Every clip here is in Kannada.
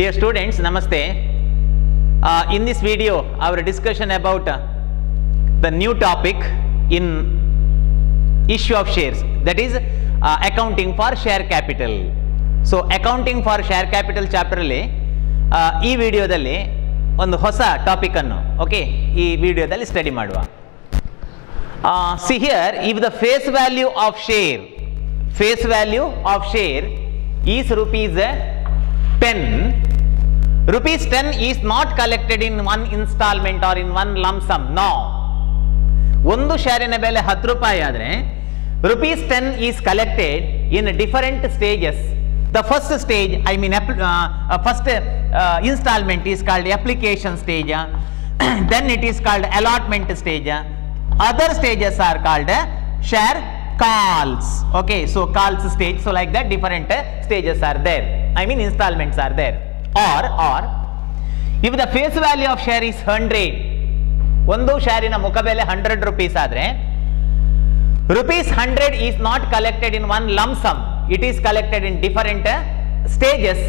Dear students, Namaste. In this video, our discussion about the new topic in issue of shares, that is accounting for share capital. So, accounting for share capital chapter ಅಲ್ಲಿ ಈ ವಿಡಿಯೋದಲ್ಲಿ ಒಂದು ಹೊಸ ಟಾಪಿಕ್ ಅನ್ನು ಈ ವಿಡಿಯೋದಲ್ಲಿ ಸ್ಟಡಿ ಮಾಡುವ. See here, if the face value of share is rupees 10, rupees 10 is not collected in one installment or in one lump sum. No. ಒಂದು ಶೇರಿನ ಬೆಲೆ 10 ರೂಪಾಯಿ ಆದರೆ rupees 10 is collected in different stages. The first stage, first installment is called application stage. Then it is called allotment stage. Other stages are called share calls. Okay, so calls stage. So like that, different stages are there. Installments are there. Or if the face value of share is 100, ಒಂದು ಶೇರಿನ ಮುಖಬೆಲೆ 100 rupees ಆದರೆ rupees 100 is not collected in one lump sum. It is collected in different stages,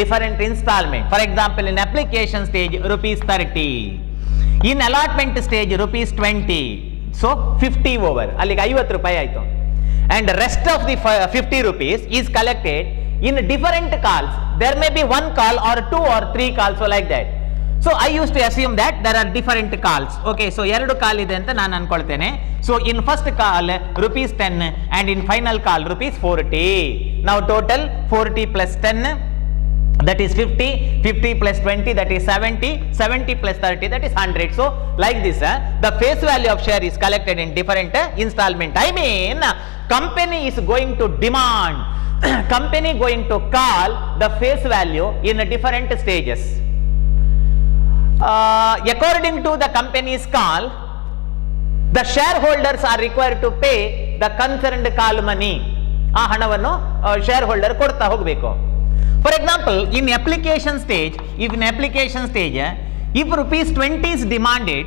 different installment. For example, in application stage, rupees 30. In allotment stage, rupees 20. So, 50 over. ಅಲ್ಲಿಗೆ 50 ರೂಪಾಯಿ ಆಯಿತು. And rest of the 50 rupees is collected in different calls. There may be one call or 2 or 3 calls, so like that. So, I used to assume that there are different calls. Okay, so ಎರಡು ಕಾಲ್ ಇದೆ ಅಂತ ನಾನು ಅನ್ಕೊಳ್ತೇನೆ. So, in first call rupees 10 and in final call rupees 40. Now, total 40 plus 10 that is 50, 50 plus 20 that is 70, 70 plus 30 that is 100. So, like this, the face value of share is collected in different installment. Company is going to demand, company going to call the face value in different stages. According to the company's call, the shareholders are required to pay the concerned call money. ಆ ಹಣವನ್ನು shareholder ಕೊಡ್ತಾ ಹೋಗಬೇಕು. For example, in application stage, if rupees 20 is demanded,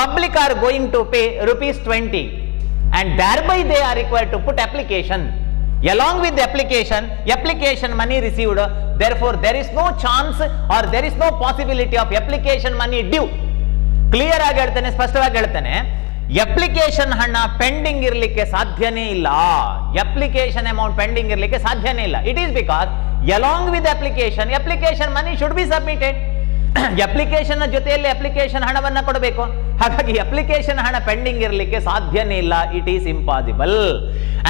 public are going to pay rupees 20 and thereby they are required to put application. Along with the application money received, therefore there is no chance or there is no possibility of application money due. Clear ಆಗಿ ಹೇಳ್ತೇನೆ, ಸ್ಪಷ್ಟವಾಗಿ ಹೇಳ್ತೇನೆ, ಅಪ್ಲಿಕೇಶನ್ ಹಣ ಪೆಂಡಿಂಗ್ ಇರಲಿಕ್ಕೆ ಸಾಧ್ಯನೇ ಇಲ್ಲ. ಅಪ್ಲಿಕೇಶನ್ ಅಮೌಂಟ್ ಪೆಂಡಿಂಗ್ ಇರಲಿಕ್ಕೆ ಸಾಧ್ಯನೇ ಇಲ್ಲ. It is because along with application money should be submitted. Application ಜೊತೆಯಲ್ಲಿ ಅಪ್ಲಿಕೇಶನ್ ಹಣವನ್ನ ಕೊಡಬೇಕು. ಹಾಗಾಗಿ ಅಪ್ಲಿಕೇಶನ್ ಹಣ ಪೆಂಡಿಂಗ್ ಇರಲಿಕ್ಕೆ ಸಾಧ್ಯನೇ ಇಲ್ಲ. It is impossible.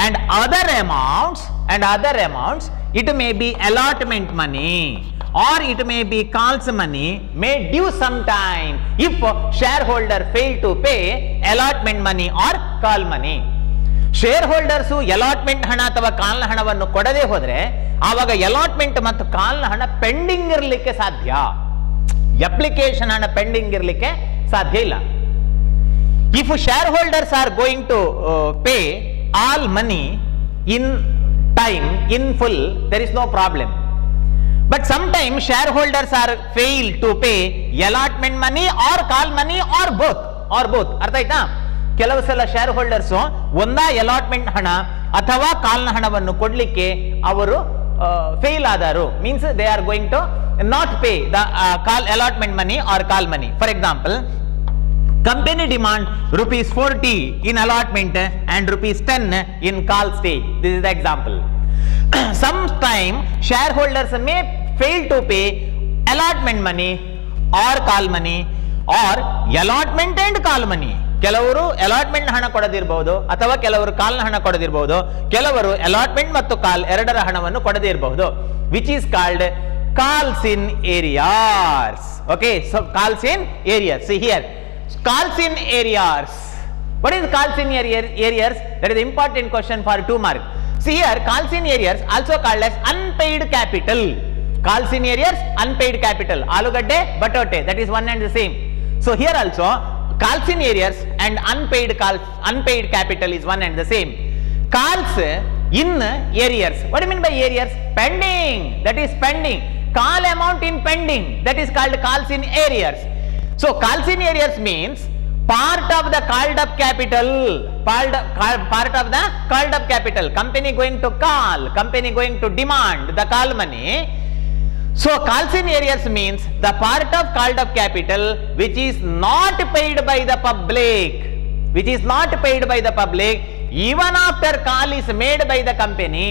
And other amounts, it may be allotment money or it may be calls money may due sometime if shareholder fail to pay allotment money or call money. shareholders allotment ಹಣ ಅಥವಾ ಕಾಲ್ನ ಹಣವನ್ನು ಕೊಡದೇ ಹೋದ್ರೆ ಆವಾಗ allotment ಮತ್ತು ಕಾಲ್ನ ಹಣ ಪೆಂಡಿಂಗ್ ಇರಲಿಕ್ಕೆ ಸಾಧ್ಯ. ಅಪ್ಲಿಕೇಶನ್ ಹಣ ಪೆಂಡಿಂಗ್ ಇರಲಿಕ್ಕೆ ಸಾಧ್ಯ ಇಲ್ಲ. If shareholders are going to pay all money in time, in full, there is no problem. But sometimes shareholders are fail to pay allotment money or call money or both. ಅರ್ಥ ಆಯ್ತಾ? ಕೆಲವು ಸಲ ಶೇರ್ ಹೋಲ್ಡರ್ಸ್ ಒಂದಾ allotment ಹಣ ಅಥವಾ ಕಾಲ್ನ ಹಣವನ್ನು ಕೊಡ್ಲಿಕ್ಕೆ ಅವರು ಫೇಲ್ ಆದರು. Means they are going to not pay the call allotment money or call money. For example, company demand rupees 40 in allotment and rupees 10 in call stage. This is the example. Sometime shareholders may fail to pay allotment money or call money or allotment and call money. ಕೆಲವರು allotment ಹಣ ಕೊಡದಿರಬಹುದು ಅಥವಾ ಕೆಲವರು ಕಾಲ್ನ ಹಣ ಕೊಡದಿರಬಹುದು, ಕೆಲವರು allotment ಮತ್ತು ಕಾಲ್ ಎರಡರ ಹಣವನ್ನು ಕೊಡದೇ ಇರಬಹುದು. Which is called calls in arrears. Okay, so calls in arrears. See here, calls in arrears. What is calls in arrears? That is the important question for 2 marks. See here, calls in arrears also called as unpaid capital. Calls in arrears, unpaid capital. Alugade, batote, that is one and the same. So here also calls in arrears and unpaid capital is one and the same. Calls in arrears. What do you mean by arrears? Pending. That is pending. Call amount in pending. That is called calls in arrears. So calls in arrears means part of the called up capital. Company going to call. Company going to demand the call money. So calls in arrears means the part of called up capital which is not paid by the public, which is not paid by the public even after call is made by the company,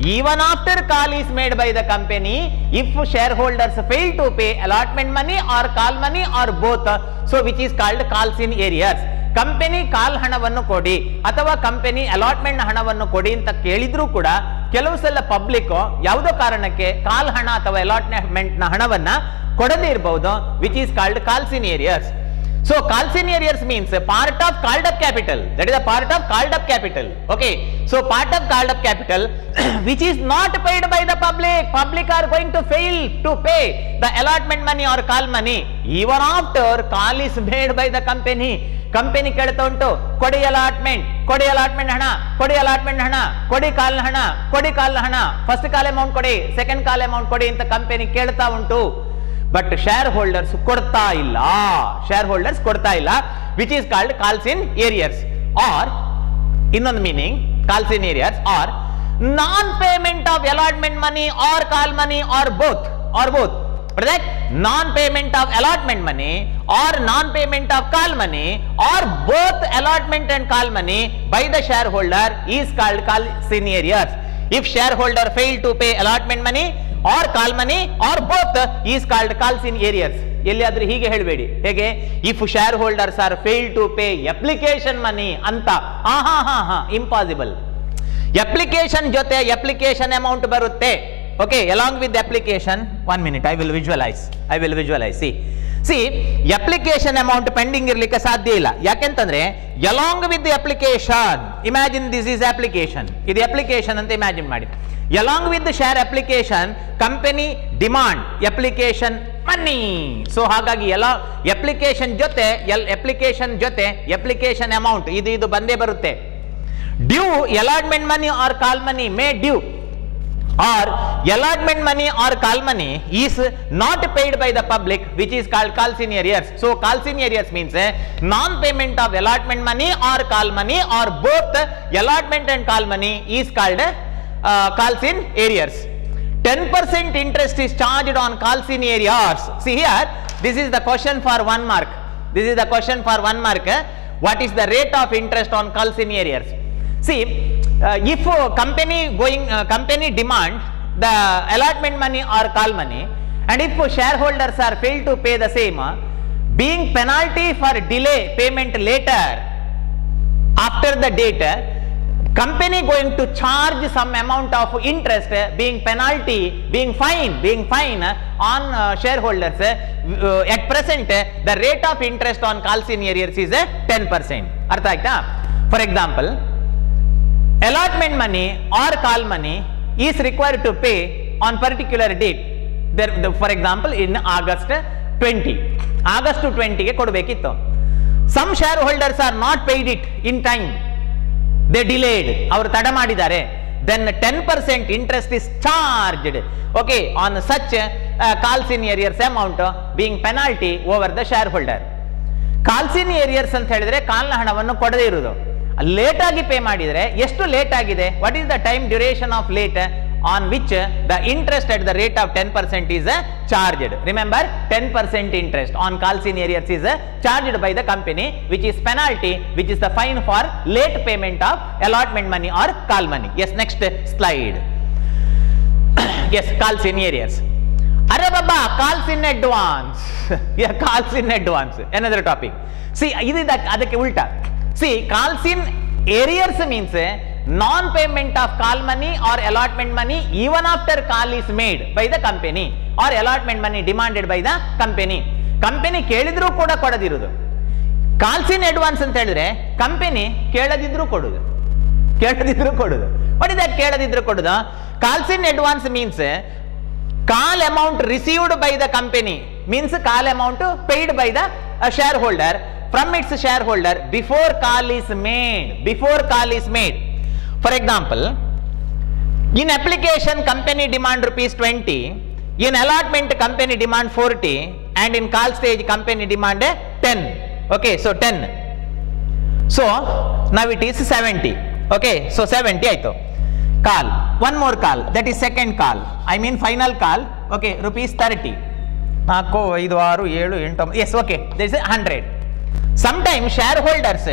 even after call is made by the company, if shareholders fail to pay allotment money or call money or both, so which is called calls in arrears. Company call ಹಣವನ್ನು ಕೊಡಿ ಅಥವಾ ಕಂಪನಿ ಅಲಾಟ್ಮೆಂಟ್ ಹಣವನ್ನು ಕೊಡಿ ಅಂತ ಕೇಳಿದ್ರು ಕೂಡ ಕೆಲವು ಸಲ ಪಬ್ಲಿಕ್ ಯಾವುದೋ ಕಾರಣಕ್ಕೆ ಕಾಲ್ ಹಣ ಅಥವಾ ಅಲಾಟ್ಮೆಂಟ್ ನ ಹಣವನ್ನ ಕೊಡದೇ ಇರಬಹುದು, which is called calls in arrears. So calls in arrears means a part of called up capital, that is a part of called up capital. Okay, so part of called up capital which is not paid by the public are going to fail to pay the allotment money or call money even after call is made by the company. Company ಕೇಳ್ತಾ ಉಂಟು ಕೊಡಿ ಅಲಾಟ್ಮೆಂಟ್ ಹಣ, ಕೊಡಿ ಅಲಾಟ್ಮೆಂಟ್ ಹಣ, ಕೊಡಿ ಕಾಲ್ ಹಣ, ಕೊಡಿ ಕಾಲ್ ಹಣ, ಫಸ್ಟ್ ಕಾಲ್ ಅಮೌಂಟ್ ಕೊಡಿ, ಸೆಕೆಂಡ್ ಕಾಲ್ ಅಮೌಂಟ್ ಕೊಡಿ ಅಂತ ಕಂಪನಿ ಕೇಳ್ತಾ ಉಂಟು. ಬಟ್ ಶೇರ್ ಹೋಲ್ಡರ್ಸ್ ಕೊಡ್ತಾ ಇಲ್ಲ, which is called calls in arrears. Or ಇನ್ನೊಂದು meaning calls in arrears are non payment of allotment money or call money or both. That non-payment of allotment money or non-payment of call money or both allotment and call money by the shareholder is called calls in arrears. If shareholder fail to pay allotment money or call money or both is called calls in arrears. ಎಲ್ಲಿಯಾದ್ರೂ ಹೀಗೆ ಹೇಳಬೇಡಿ. ಹೇಗೆ? If share holders are fail to pay application money ಅಂತ, ಇಂಪಾಸಿಬಲ್. ಅಪ್ಲಿಕೇಶನ್ ಜೊತೆ ಅಪ್ಲಿಕೇಶನ್ ಅಮೌಂಟ್ ಬರುತ್ತೆ. Okay, along with the application, 1 minute, I will visualize. See, application amount pending irlikke sadhya illa. Yakentandre along with the application, imagine this is application, idu application anta imagine ಮಾಡಿ. Along with the share application, company demand application money. So ಹಾಗಾಗಿ ಎಲ್ಲ application ಜೊತೆ application amount ಇದು ಬಂದೇ ಬರುತ್ತೆ. Due allotment money or call money may due or allotment money or call money is not paid by the public, which is called calls in arrears. So calls in arrears means non-payment of allotment money or call money or both allotment and call money is called calls in arrears. 10% interest is charged on calls in arrears. See here, this is the question for 1 mark. What is the rate of interest on calls in arrears? See, if company demand the allotment money or call money, and if shareholders are failed to pay the same, being penalty for delay payment later after the date, company going to charge some amount of interest, being fine on shareholders. At present the rate of interest on calls in arrears is 10%. ಅರ್ಥ ಆಯ್ತಾ? For example, allotment money or call money is required to pay on particular date. For example, in August 20 ಗೆ ಕೊಡಬೇಕಿತ್ತು. Some shareholders are not paid it in time, they delayed, ಅವರು ತಡ ಮಾಡಿದ್ದಾರೆ. Then 10% interest is charged, okay, on such calls in arrears amount, being penalty over the shareholder. Calls in arrears ಅಂತ ಹೇಳಿದ್ರೆ ಕಾಲ್ನ ಹಣವನ್ನು ಕೊಡದೇ ಇರುವುದು. ಲೇಟ್ ಆಗಿ ಪೇ ಮಾಡಿದ್ರೆ ಎಷ್ಟು ಲೇಟ್ ಆಗಿದೆ, what is the time duration of late on which the interest at the rate of 10% is charged. Remember, 10% interest on calls in arrears is charged by the company, which is penalty, which is the fine for late payment of allotment money or call money. Yes, next slide. Yes, calls in arrears. Arre baba, calls in advance. Yeah, calls in advance, another topic. See, idu adakke ulta. See, calls in arrears means non-payment of call money or allotment money even after call is made by the company or allotment money demanded by the company. Company ಕೇಳಿದ್ರು ಕೂಡ ಕೊಡದಿರುವುದು. ಕಾಲ್ಸ್ ಇನ್ ಅಡ್ವಾನ್ಸ್ ಅಂತ ಹೇಳಿದ್ರೆ ಕಂಪನಿ ಕೇಳದಿದ್ರು ಕೊಡುದು. ವಾಟ್ ಇಸ್ ದಟ್ ಕೇಳದಿದ್ರು ಕೊಡುದು? Calls in advance means call amount received by the company, means call amount paid by the shareholder from its shareholder before call is made. For example, in application company demand rupees 20, in allotment company demand 40, and in call stage company demand 10. Okay, so 10. So now it is 70. Okay, so 70 aito. Call, one more call, that is second call, I mean final call. okay, rupees 30. 4, 5, 6, 7, 8, yes, okay, there is 100. Sometimes shareholders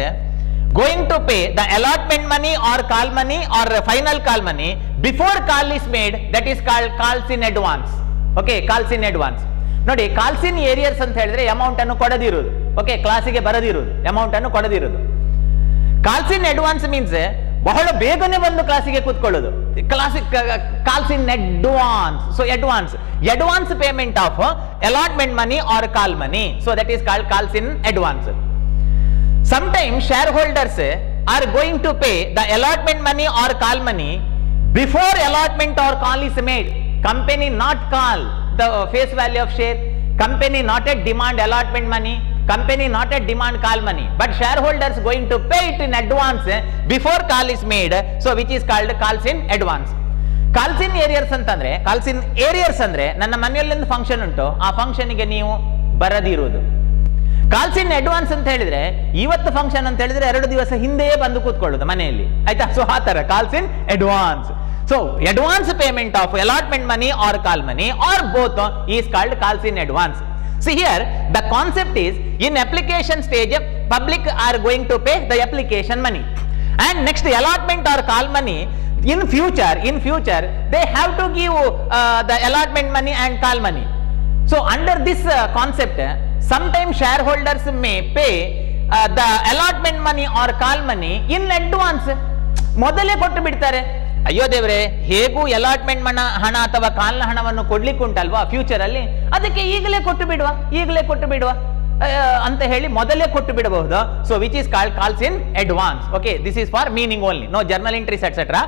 going to pay the allotment money or call money or final call money before call is made, that is called calls in advance. Okay, calls in advance. ನೋಡಿ ಕಾಲ್ಸ್ ಇನ್ ಏರಿಯರ್ಸ್ ಅಂತ ಹೇಳಿದ್ರೆ ಅಮೌಂಟ್ ಅನ್ನು ಕೊಡದಿರುವುದು. ಓಕೆ, ಕ್ಲಾಸಿಗೆ ಬರದಿರುವುದು, ಅಮೌಂಟ್ ಅನ್ನು ಕೊಡದಿರುವುದು. ಕಾಲ್ಸ್ ಇನ್ ಅಡ್ವಾನ್ಸ್ ಮೀನ್ಸ್ ಬಹಳ ಬೇಗನೆ ಬಂದು ಕ್ಲಾಸಿಗೆ ಕೂತ್ಕೊಳ್ಳೋದು. ಕ್ಲಾಸಿಕ್ calls in advance. So advance payment of allotment money or call money. So that is called calls in advance. Sometimes shareholders are going to pay the allotment money or call money before allotment or call is made. Company not call the face value of share. Company not at demand allotment money. Company not at demand call money. But shareholders going to pay it in advance before call is made. So which is called calls in advance. Calls in arrears ಅಂತಂದ್ರೆ, calls in arrears ಅಂದ್ರೆ ನನ್ನ ಮನೆಯಲ್ಲಿ ಒಂದು ಫಂಕ್ಷನ್ ಉಂಟು, ಆ ಫಂಕ್ಷನ್ಗೆ ನೀವು ಬರದಿರುವುದು. ಕಾಲ್ಸ್ ಇನ್ ಅಡ್ವಾನ್ಸ್ ಅಂತ ಹೇಳಿದ್ರೆ ಇವತ್ತು ಫಂಕ್ಷನ್ ಅಂತ ಹೇಳಿದ್ರೆ 2 ದಿವಸ ಹಿಂದೆ ಬಂದು ಕೂತ್ಕೊಳ್ಳೋದು ಮನೆಯಲ್ಲಿ, ಆಯ್ತಾ? ಸೊ ಆ ತರ calls in advance. So advance payment of allotment money or call money or both is called calls in advance. See here the concept is in application stage public are going to pay the application money, and next allotment or call money in future they have to give the allotment money and call money. So under this concept sometimes shareholders may pay the allotment money or call money in advance. ಮೊದಲೇ ಕೊಟ್ಟು ಬಿಡ್ತಾರೆ. ಅಯ್ಯೋ ದೇವ್ರೆ, ಹೇಗೂ ಅಲಾಟ್ಮೆಂಟ್ ಹಣ ಅಥವಾ ಕಾಲ್ನ ಹಣವನ್ನು ಕೊಡ್ಲಿಕ್ಕೆ ಉಂಟಲ್ವಾ ಫ್ಯೂಚರ್ ಅಲ್ಲಿ, ಅದಕ್ಕೆ ಈಗಲೇ ಕೊಟ್ಟು ಬಿಡುವ ಅಂತ ಹೇಳಿ ಮೊದಲೇ ಕೊಟ್ಟು ಬಿಡಬಹುದು. So which is called calls in advance. Okay, this is for meaning only, no journal entries etcetera.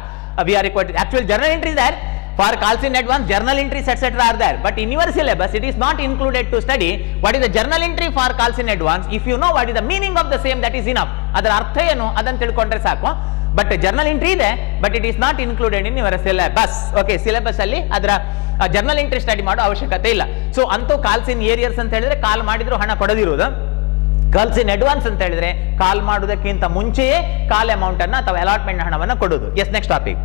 We are required actual journal entries there. For calls in advance, journal entries etc. are there, but in your syllabus it is not included to study what is the journal entry for calls in advance. If you know what is the meaning of the same, that is enough. ಅದರ ಅರ್ಥ ಏನು ಅದನ್ನು ತಿಳ್ಕೊಂಡ್ರೆ ಸಾಕು. ಬಟ್ ಜರ್ನಲ್ ಎಂಟ್ರಿ ಇದೆ, but it is not included in your syllabus. Okay, syllabus ಅಲ್ಲಿ ಅದರ ಜರ್ನಲ್ ಎಂಟ್ರಿ ಸ್ಟಡಿ ಮಾಡೋ ಅವಶ್ಯಕತೆ ಇಲ್ಲ. ಸೊ ಅಂತೂ ಕಾಲ್ಸ್ ಇನ್ ಏರಿಯರ್ಸ್ ಅಂತ ಹೇಳಿದ್ರೆ ಕಾಲ್ ಮಾಡಿದ್ರು ಹಣ ಕೊಡದಿರುವುದು. ಕಾಲ್ಸ್ ಇನ್ ಅಡ್ವಾನ್ಸ್ ಅಂತ ಹೇಳಿದ್ರೆ ಕಾಲ್ ಮಾಡುವುದಕ್ಕಿಂತ ಮುಂಚೆಯೇ ಕಾಲ್ ಅಮೌಂಟ್ ಅನ್ನ ಅಥವಾ ಅಲಾಟ್ಮೆಂಟ್ ಹಣವನ್ನು ಕೊಡುವುದು. Yes, next topic.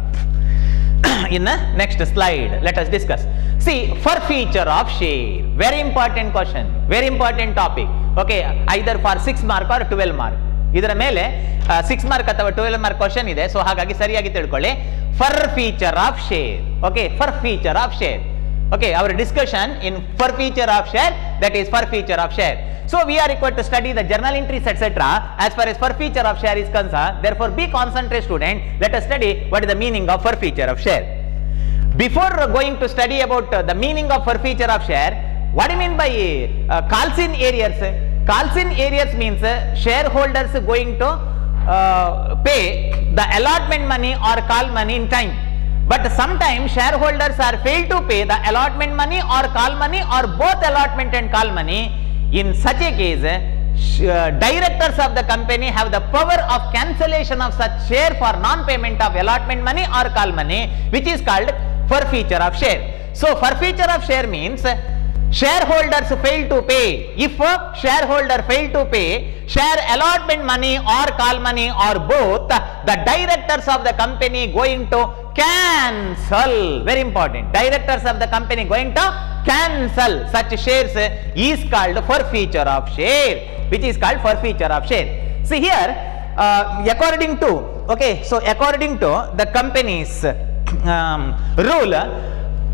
In the next slide let us discuss. See, forfeiture of share, very important question, very important topic. Okay, either for 6 mark or 12 mark. ಇದರ ಮೇಲೆ 6 mark ಅಥವಾ 12 mark question ಇದೆ. ಸೊ ಹಾಗಾಗಿ ಸರಿಯಾಗಿ ತಿಳ್ಕೊಳ್ಳಿ. forfeiture of share. Okay, forfeiture of share. Okay, our discussion in forfeiture of share, that is forfeiture of share. So we are required to study the journal entries etc. as far as forfeiture of share is concerned. Therefore be concentrate student, let us study what is the meaning of forfeiture of share. Before going to study about the meaning of forfeiture of share, what do you mean by calls in arrears? Calls in arrears means shareholders going to pay the allotment money or call money in time, but sometimes shareholders are failed to pay the allotment money or call money or both allotment and call money. In such a case, directors of the company have the power of cancellation of such share for non-payment of allotment money or call money, which is called forfeiture of share. So forfeiture of share means shareholders fail to pay. If a shareholder fail to pay share allotment money or call money or both, the directors of the company going to cancel, very important, directors of the company going to cancel such shares is called forfeiture of share, which is called forfeiture of share. See here, according to, okay, so according to the company's rule,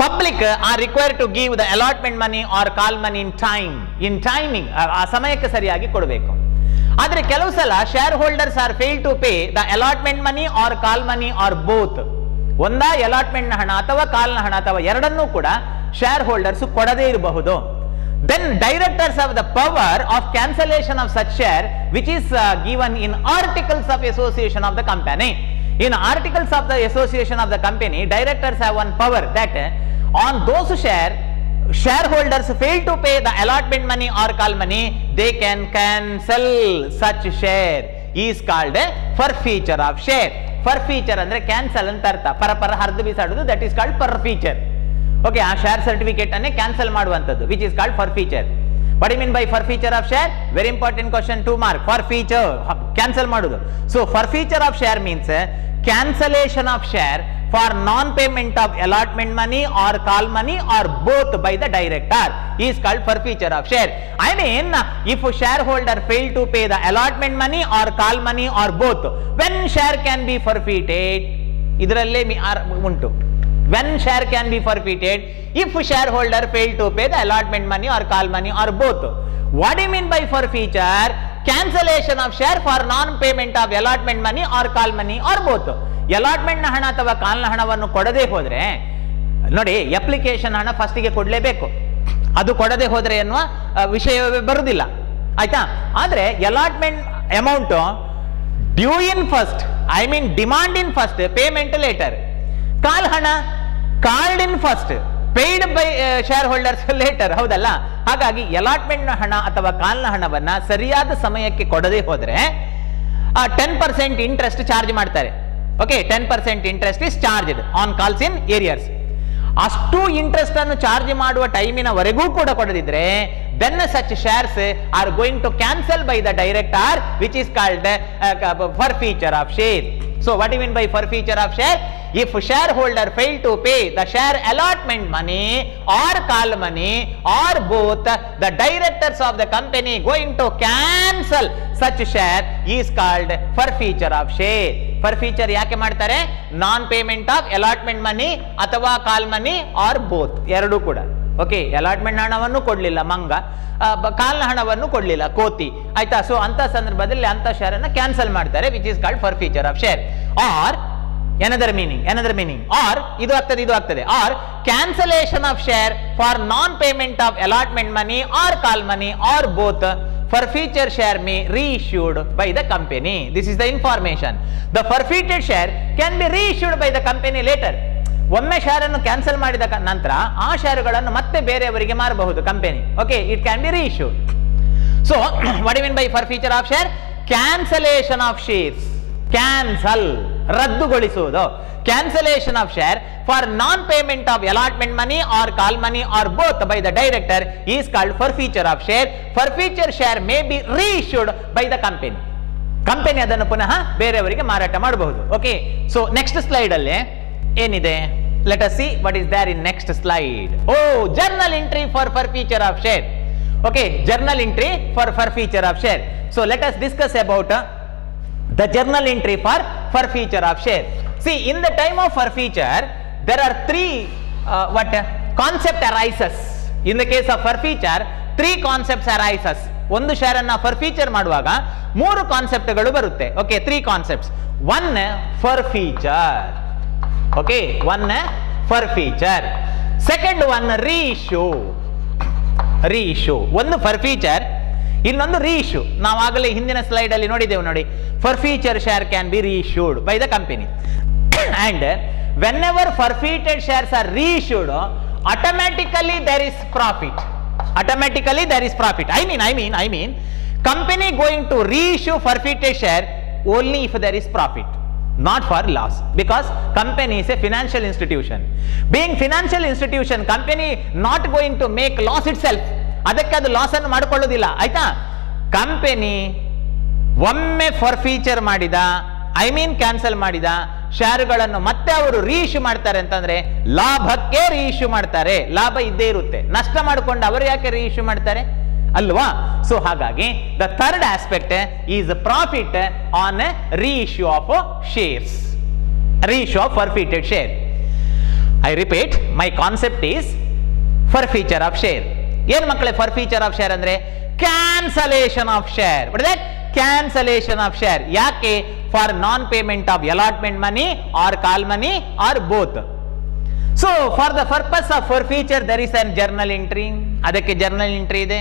public are required to give the allotment money or call money in time, in timing, ಆ ಸಮಯಕ್ಕೆ ಸರಿಯಾಗಿ ಕೊಡಬೇಕು. ಆದರೆ ಕೆಲವು ಸಲ shareholders are failed to pay the allotment money or call money or both. ಒಂದಾ ಅಲಾಟ್ಮೆಂಟ್ ಹಣ ಅಥವಾ ಕಾಲ್ನ ಹಣ ಅಥವಾ ಎರಡನ್ನೂ ಕೂಡ ಶೇರ್ ಹೋಲ್ಡರ್ಸ್ ಕೊಡದೇ ಇರಬಹುದು. Then directors have the power of cancellation of such share, which is given in articles of association of the company. In articles of the association of the company, directors have one power that on those shareholders fail to pay the allotment money or call money, they can cancel such share, is called a forfeiture of share. Forfeiture ಅಂದ್ರೆ ಕ್ಯಾನ್ಸಲ್ ಅಂತ ಅರ್ಥ, ಪರಪರ ಹರಿದು ಬಿಸಾಡುವುದು, that is called forfeiture. Okay, ಆ ಶೇರ್ ಸರ್ಟಿಫಿಕೇಟ್ ಅನ್ನೇ ಕ್ಯಾನ್ಸಲ್ ಮಾಡುವಂತದ್ದು, which is called forfeiture. What do you mean by forfeiture of share? Very important question, 2 mark. Forfeiture, cancel ಮಾಡುದು. So forfeiture of share means cancellation of share for non-payment of allotment money or call money or both by the director is called forfeiture of share. I mean, if shareholder fail to pay the allotment money or call money or both, when share can be forfeited? Idralle untu. When share can be forfeited? If shareholder fail to pay the allotment money or call money or both. What do you mean by forfeiture? Cancellation of share for non-payment of allotment money or call money or both. Allotment ನ ಹಣ ಅಥವಾ ಕಾಲ್ನ ಹಣವನ್ನು ಕೊಡದೆ ಹೋದ್ರೆ ನೋಡಿ, ಅಪ್ಲಿಕೇಶನ್ ಹಣ ಫಸ್ಟಿಗೆ ಕೊಡಲೇಬೇಕು, ಅದು ಕೊಡದೆ ಹೋದ್ರೆ ಎನ್ನುವ ವಿಷಯವೇ ಬರುವುದಿಲ್ಲ, ಆಯ್ತಾ. ಆದ್ರೆ allotment amount due in first, I mean demand in first, payment later. Call ಹಣ called in first, paid by shareholders later, ಹೌದಲ್ಲ. ಹಾಗಾಗಿ ಅಲಾಟ್ಮೆಂಟ್ ನ ಹಣ ಅಥವಾ ಕಾಲ್ನ ಹಣವನ್ನ ಸರಿಯಾದ ಸಮಯಕ್ಕೆ ಕೊಡದೆ ಹೋದ್ರೆ 10% ಇಂಟ್ರೆಸ್ಟ್ ಚಾರ್ಜ್ ಮಾಡ್ತಾರೆ. Okay, 10% interest is charged on calls in arrears. ಅಷ್ಟು ಇಂಟ್ರೆಸ್ಟ್ ಅನ್ನು ಚಾರ್ಜ್ ಮಾಡುವ ಟೈಮಿನವರೆಗೂ ಕೂಡ ಕೊಡದಿದ್ರೆ then such shares are going to cancel by the director, which is called forfeiture of share. So what do you mean by forfeiture of share? If shareholder fail to pay the share allotment money or call money or both, the directors of the company going to cancel such share is called forfeiture of share. Forfeiture ಯಾಕೆ ಮಾಡ್ತಾರೆ? ನಾನ್ ಪೇಮೆಂಟ್ ಆಫ್ ಅಲಾಟ್ಮೆಂಟ್ ಮನಿ ಅಥವಾ ಕಾಲ್ ಮನಿ ಆರ್ ಬೋತ್, ಎರಡೂ ಕೂಡ. ಓಕೆ, ಅಲಾಟ್ಮೆಂಟ್ ಹಣವನ್ನು ಕೊಡ್ಲಿಲ್ಲ ಮಂಗ, ಕಾಲ್ನ ಹಣವನ್ನು ಕೊಡ್ಲಿಲ್ಲ ಕೋತಿ, ಆಯ್ತಾ. ಸೊ ಅಂತ ಸಂದರ್ಭದಲ್ಲಿ ಅಂತ ಶೇರ್ ಅನ್ನ ಕ್ಯಾನ್ಸಲ್ ಮಾಡ್ತಾರೆ, which is called forfeiture of share. Or another meaning, or ಇದು ಆಗ್ತದೆ, or cancellation of share for non payment of allotment money or call money or both, forfeiture share may reissued by the company. This is the information. The forfeited share can be reissued by the company later. ಒಮ್ಮೆ ಶೇರ್ ಅನ್ನು ಕ್ಯಾನ್ಸಲ್ ಮಾಡಿದ ನಂತರ ಆ ಶೇರುಗಳನ್ನು ಮತ್ತೆ ಬೇರೆಯವರಿಗೆ ಮಾರಬಹುದು company. Okay, it can be reissued. So what you mean by forfeiture of share? Cancellation of shares, cancel ರದ್ದುಗೊಳಿಸುವುದು. Cancellation of share for non payment of allotment money or call money or both by the director is called forfeiture of share. Forfeiture share may be reissued by the company. Company ಅದನ್ನು ಪುನಃ ಬೇರೆಯವರಿಗೆ ಮಾರಾಟ ಮಾಡಬಹುದು. ಓಕೆ, ಸೊ ನೆಕ್ಸ್ಟ್ ಸ್ಲೈಡ್ ಅಲ್ಲಿ ಏನಿದೆ? Let us see what is there in next slide. Oh, journal entry for forfeiture of share. Okay, journal entry for forfeiture of share. So let us discuss about the journal entry for forfeiture of share. See, in the time of forfeiture, there are three concept arises. In the case of forfeiture, three concepts arises. ಒಂದು ಶೇರ್ ಅನ್ನ ಫಾರ್ಫೀಚರ್ ಮಾಡುವಾಗ ಮೂರು ಕಾನ್ಸೆಪ್ಟ್ಗಳು ಬರುತ್ತೆ. Okay, three concepts. One forfeiture, okay, one forfeiture. Second one reissue. ಒಂದು ಫಾರ್ಫೀಚರ್, ಇನ್ನೊಂದು ರೀಇಶ್ಯೂ. ನಾವು ಆಗಲೇ ಹಿಂದಿನ ಸ್ಲೈಡ್ ಅಲ್ಲಿ ನೋಡಿದ್ದೇವೆ ನೋಡಿ, forfeiture share can be reissued by the company. And whenever forfeited shares are reissued, automatically there is profit. I mean company going to reissue forfeited share only if there is profit, not for loss, because company is a financial institution. Being financial institution, company not going to make loss itself. ಅದಕ್ಕೆ ಅದು ಲಾಸ್ ಅನ್ನು ಮಾಡಿಕೊಳ್ಳೋದಿಲ್ಲ, ಆಯ್ತಾ. ಕಂಪನಿ ಒಮ್ಮೆ ಫಾರ್ಫೀಚರ್ ಮಾಡಿದ, ಐ ಮೀನ್ ಕ್ಯಾನ್ಸಲ್ ಮಾಡಿದ ಶೇರುಗಳನ್ನು ಮತ್ತೆ ಅವರು ರೀಇಶ್ಯೂ ಮಾಡ್ತಾರೆ ಅಂತಂದ್ರೆ ಲಾಭಕ್ಕೆ ರೀಇಶ್ಯೂ ಮಾಡ್ತಾರೆ. ಲಾಭ ಇದ್ದೇ ಇರುತ್ತೆ, ನಷ್ಟ ಮಾಡಿಕೊಂಡು ಅವರು ಯಾಕೆ ರೀಇಶ್ಯೂ ಮಾಡ್ತಾರೆ ಅಲ್ವಾ. ಸೊ ಹಾಗಾಗಿ the third aspect is profit on reissue of shares, reissue of forfeited share. I repeat, my concept is forfeiture of share. ಏನ್ ಮಕ್ಕಳೇ ಫಾರ್ಫೀಚರ್ ಆಫ್ ಶೇರ್ ಅಂದ್ರೆ? Cancellation of share. Cancellation of share ಯಾಕೆ? For non payment of allotment money or call money or both. So for the purpose of forfeiture there is an journal entry, ಅದಕ್ಕೆ ಜರ್ನಲ್ ಎಂಟ್ರಿ ಇದೆ.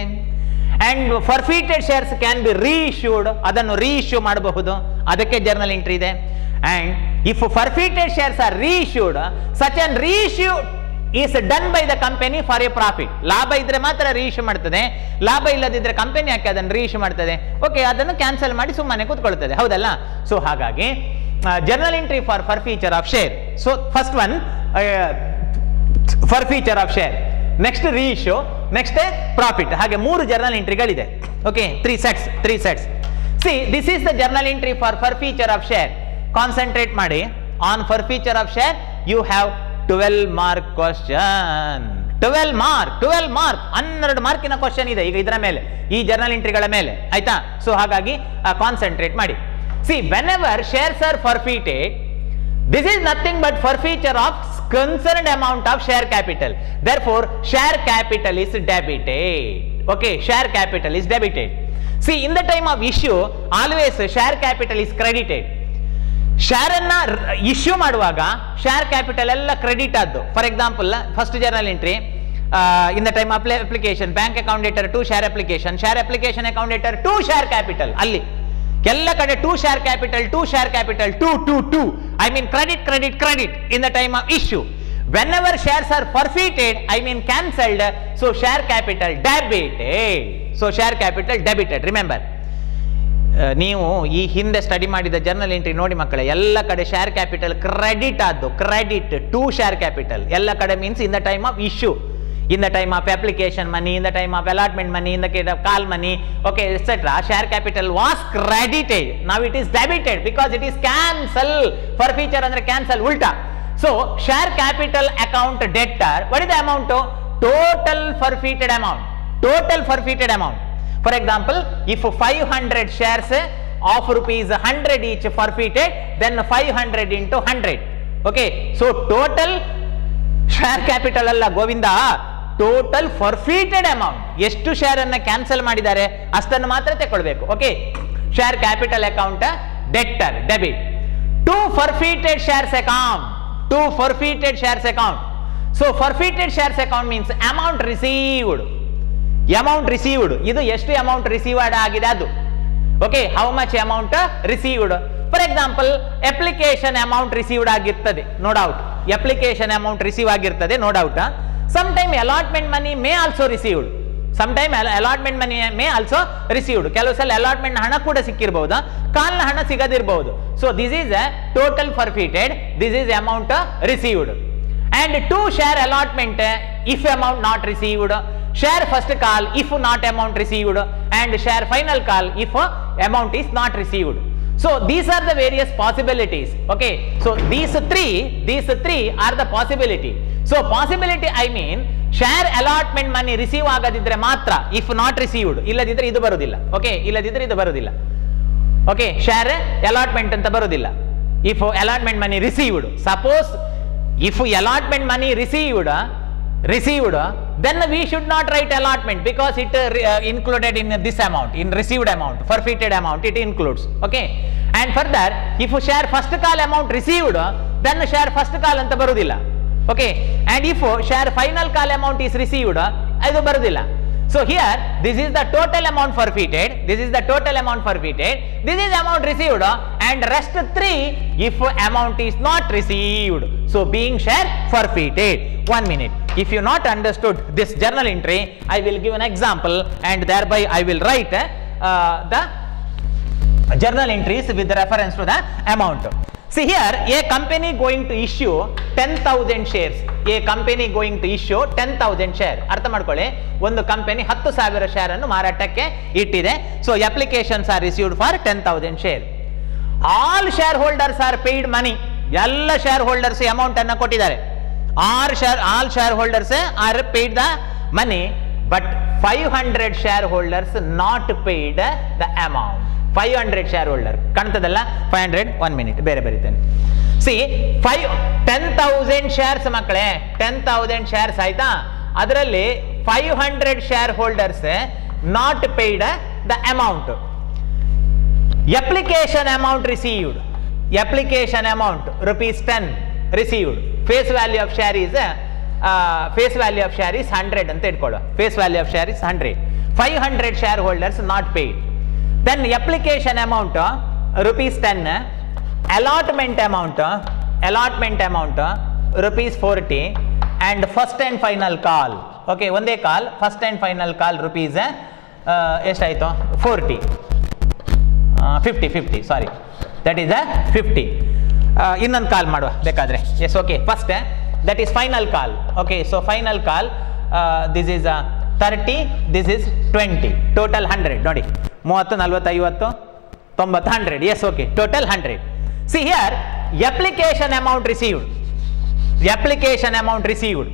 And forfeited shares can be ರೀಇಶ್ಯೂಡ್, ಅದನ್ನು ರೀಇಶ್ಯೂ ಮಾಡಬಹುದು, ಅದಕ್ಕೆ ಜರ್ನಲ್ ಎಂಟ್ರಿ ಇದೆ. And if forfeited shares are reissued, such an reissue is done by the company for a profit. ಲಾಭ ಇದ್ರೆ ಮಾತ್ರ ರೀಇಶ್ಯೂ ಮಾಡ್ತದೆ, ಲಾಭ ಇಲ್ಲದಿದ್ರೆ ಕಂಪನಿ ಯಾಕೆ ಅದನ್ನು ರೀಇಶ್ಯೂ ಮಾಡ್ತದೆ? ಓಕೆ, ಅದನ್ನು ಕ್ಯಾನ್ಸಲ್ ಮಾಡಿ ಸುಮ್ಮನೆ ಕೂತ್ಕೊಳ್ತದೆ, ಹೌದಲ್ಲ. ಸೊ ಹಾಗಾಗಿ journal entry for forfeiture of share. So first one forfeiture of share, next reissue, next profit. ಹಾಗೆ ಮೂರು ಜರ್ನಲ್ ಎಂಟ್ರಿಗಳಿದೆ. Okay, three sets. See, this is the journal entry for forfeiture of share. Concentrate ಮಾಡಿ on forfeiture of share you have 12 mark question. 12 mark 12 ಮಾರ್ಕಿನ ಕ್ವಶನ್ ಇದೆ ಈಗ ಇದರ ಮೇಲೆ, ಈ ಜರ್ನಲ್ ಎಂಟ್ರಿಗಳ ಮೇಲೆ, ಆಯ್ತಾ. ಸೊ ಹಾಗಾಗಿ ಕಾನ್ಸಂಟ್ರೇಟ್ ಮಾಡಿ. See whenever shares are forfeited, this is nothing but forfeiture of concerned amount of share capital. Therefore share capital is debited. Okay, share capital is debited. See, in the time of issue always share capital is credited. Share ಅನ್ನ ಇಶ್ಯೂ ಮಾಡುವಾಗ ಶೇರ್ ಕ್ಯಾಪಿಟಲ್ ಎಲ್ಲ ಕ್ರೆಡಿಟ್ ಆದ್ದು. For example first journal entry, in the time of application bank account debtor to share application account debtor to share capital, ಅಲ್ಲಿ ಎಲ್ಲ ಕಡೆ to share capital to I mean credit in the time of issue. whenever shares are forfeited, I mean cancelled, so share capital debited. Remember, ನೀವು ಈ ಹಿಂದೆ ಸ್ಟಡಿ ಮಾಡಿದ ಜರ್ನಲ್ ಎಂಟ್ರಿ ನೋಡಿ ಮಕ್ಕಳೇ, ಎಲ್ಲ ಕಡೆ ಶೇರ್ ಕ್ಯಾಪಿಟಲ್ ಕ್ರೆಡಿಟ್ ಆದ್ದು, ಕ್ರೆಡಿಟ್ ಟು ಶೇರ್ ಕ್ಯಾಪಿಟಲ್ ಎಲ್ಲ ಕಡೆ means in the time of issue, in the time of application money, in the time of allotment money, in the case of call money, okay, etc. Share capital was credited. Now it is debited because it is cancel. Forfeiture andre cancel ulta. So share capital account debtor, what is the amount? Total forfeited amount. For example, if 500 shares of rupees 100 each forfeited, then 500 into 100. Okay, so total share capital alla govinda, total forfeited amount, ಎಷ್ಟು ಶೇರ್ ಅನ್ನ ಕ್ಯಾನ್ಸಲ್ ಮಾಡಿದ್ದಾರೆ ಅಷ್ಟನ್ನು ಮಾತ್ರ ತಗೊಳ್ಬೇಕು. Okay, share capital account debtor debit. To forfeited shares account, so forfeited shares account means amount received, ಇದು ಎಷ್ಟು ಅಮೌಂಟ್ ರಿಸೀವ್ಡ್ ಆಗಿದೆ ಅದು. Okay, how much amount received. For example application amount received ಆಗಿರ್ತದೆ, no doubt. Application amount receive ಆಗಿರ್ತದೆ, no doubt. Sometime allotment money may also received. ಕೆಲವು ಸಲ ಅಲಾಟ್ಮೆಂಟ್ ಹಣ ಕೂಡ ಸಿಕ್ಕಿರಬಹುದು, ಕಾಲ್ನ ಹಣ ಸಿಗದಿರಬಹುದು. So this is a total forfeited, this is amount received. And to share allotment if amount not received, share first call if not amount received, and share final call if amount is not received. So these are the various possibilities. Okay, so these three are the possibility. So possibility, I mean share allotment money receive ಆಗದಿದ್ರೆ ಮಾತ್ರ, if not received, ಇಲ್ಲದಿದ್ರೆ ಇದು ಬರುವುದಿಲ್ಲ. ಓಕೆ, ಇಲ್ಲದಿದ್ರೆ ಇದು ಬರುವುದಿಲ್ಲ. ಓಕೆ, share allotment ಅಂತ ಬರುವುದಿಲ್ಲ. if allotment money received, suppose if allotment money received, then we should not write allotment because it included in this amount, in received amount, forfeited amount it includes. Okay, and further if share first call amount received, then share first call anta barudilla. Okay, and if share final call amount is received, adu barudilla. So here this is the total amount forfeited, this is amount received, and rest 3 if amount is not received, so being share forfeited. 1 minute, if you not understood this journal entry, I will give an example and thereby I will write the journal entries with reference to the amount. See here, a company going to issue 10,000 shares. ಅರ್ಥ ಮಾಡ್ಕೊಳ್ಳಿ, ಒಂದು ಕಂಪನಿ 10,000 ಶೇರ್ ಅನ್ನು ಮಾರಾಟಕ್ಕೆ ಇಟ್ಟಿದೆ. So applications are received for 10,000 share. All share holders are paid money, ಎಲ್ಲ ಶೇರ್ ಹೋಲ್ಡರ್ಸ್ ಅಮೌಂಟ್ ಅನ್ನು ಕೊಟ್ಟಿದ್ದಾರೆ. all shareholders are paid the money, but 500 shareholders not paid the amount. 500 shareholder ಕಾಣ್ತದಲ್ಲ, 500. 1 minute, ಬೇರೆ ಬರೀತೇನೆ. See, 10,000 shares ಮಕ್ಕಳೇ, 10,000 shares ಆಯ್ತಾ, ಅದರಲ್ಲಿ 500 shareholders not paid the amount. Application amount received, rupees 10 received. Face value of share is 100 ಅಂತ ಇಟ್ಕೊಳ್ಳೋ. Face value of share is 100. 500 shareholders not paid. Then application amount rupees 10, allotment amount rupees 40, and first and final call. Okay, ಒಂದೇ ಕಾಲ್, first and final call rupees ಎಷ್ಟಾಯಿತು 40, 50 ಸಾರಿ, that is 50. ಇನ್ನೊಂದು ಕಾಲ್ ಮಾಡುವ ಬೇಕಾದ್ರೆ. Yes, okay, first that is final call. Okay, so final call, this is 30, this is 20, total 100. ನೋಡಿ, 30, 40, 50, 90, 100. Yes, okay, total 100. See here, application amount received, application amount received,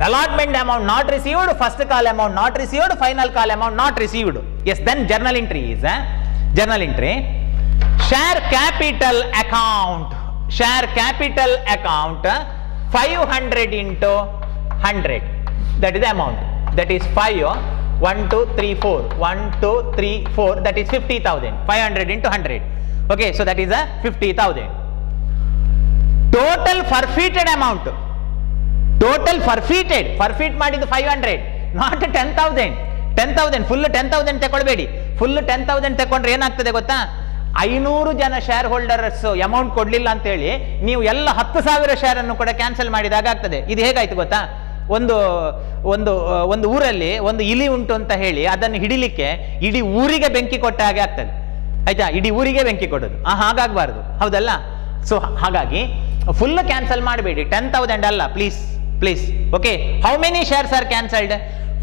allotment amount not received, first call amount not received, final call amount not received. Yes, then journal entry is journal entry. Share capital account, share capital account 500 into 100, that is the amount, that is 5, 1 2 3 4, 1 2 3 4, that is 50,000, 500 into 100. Okay, so that is a 50,000. Total forfeited amount, total forfeited, forfeit ಮಾಡಿದ್ದು 500, not 10,000. 10,000 ಫುಲ್ 10,000 ತಗೊಳ್ಬೇಡಿ. ಫುಲ್ 10,000 ತಗೊಂಡ್ರೆ ಏನಾಗ್ತದೆ ಗೊತ್ತಾ, 500 ಜನ ಶೇರ್ ಹೋಲ್ಡರ್ಸ್ ಅಮೌಂಟ್ ಕೊಡ್ಲಿಲ್ಲ ಅಂತ ಹೇಳಿ ನೀವು ಎಲ್ಲ 10,000 ಶೇರ್ ಅನ್ನು ಕೂಡ ಕ್ಯಾನ್ಸಲ್ ಮಾಡಿದಾಗ ಆಗ್ತದೆ. ಇದು ಹೇಗಾಯ್ತು ಗೊತ್ತಾ, ಒಂದು ಒಂದು ಒಂದು ಊರಲ್ಲಿ ಒಂದು ಇಲಿ ಉಂಟು ಅಂತ ಹೇಳಿ ಅದನ್ನು ಹಿಡಿಲಿಕ್ಕೆ ಇಡೀ ಊರಿಗೆ ಬೆಂಕಿ ಕೊಟ್ಟ ಹಾಗೆ ಆಗ್ತದೆ. ಆಯ್ತಾ, ಇಡೀ ಊರಿಗೆ ಬೆಂಕಿ ಕೊಡೋದು, ಹಾಗಾಗಬಾರ್ದು, ಹೌದಲ್ಲ? ಸೊ ಹಾಗಾಗಿ ಫುಲ್ ಕ್ಯಾನ್ಸಲ್ ಮಾಡಬೇಡಿ, 10,000 ಅಲ್ಲ, please please. Okay, how many shares are cancelled?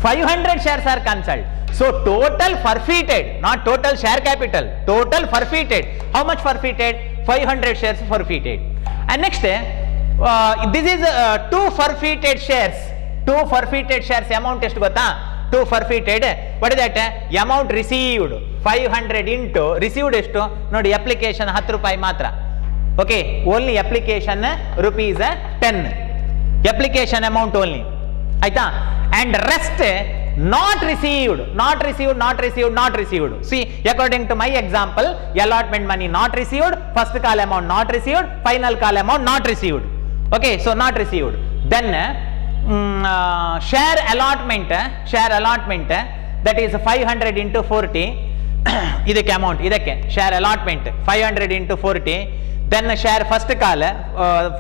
500 shares are cancelled. So total forfeited, not total share capital, total forfeited. How much forfeited? 500 shares forfeited. And next, this is 2 forfeited shares. 2 forfeited shares amount ಎಷ್ಟು ಗೊತ್ತಾ? 2 forfeited, what is that? Amount received 500 into received ಎಷ್ಟು ನೋಡಿ, application 10 ರೂಪಾಯಿ ಮಾತ್ರ. Okay, only application rupees 10, application amount only. ಆಯ್ತಾ? And rest not received, not received, not received, not received. See, according to my example, allotment money not received, first call amount not received, final call amount not received. Okay, so not received. Then share allotment, that is 500 into 40. ಇದಕ್ಕೆ amount, ಇದಕ್ಕೆ share allotment 500 into 40. Then share first call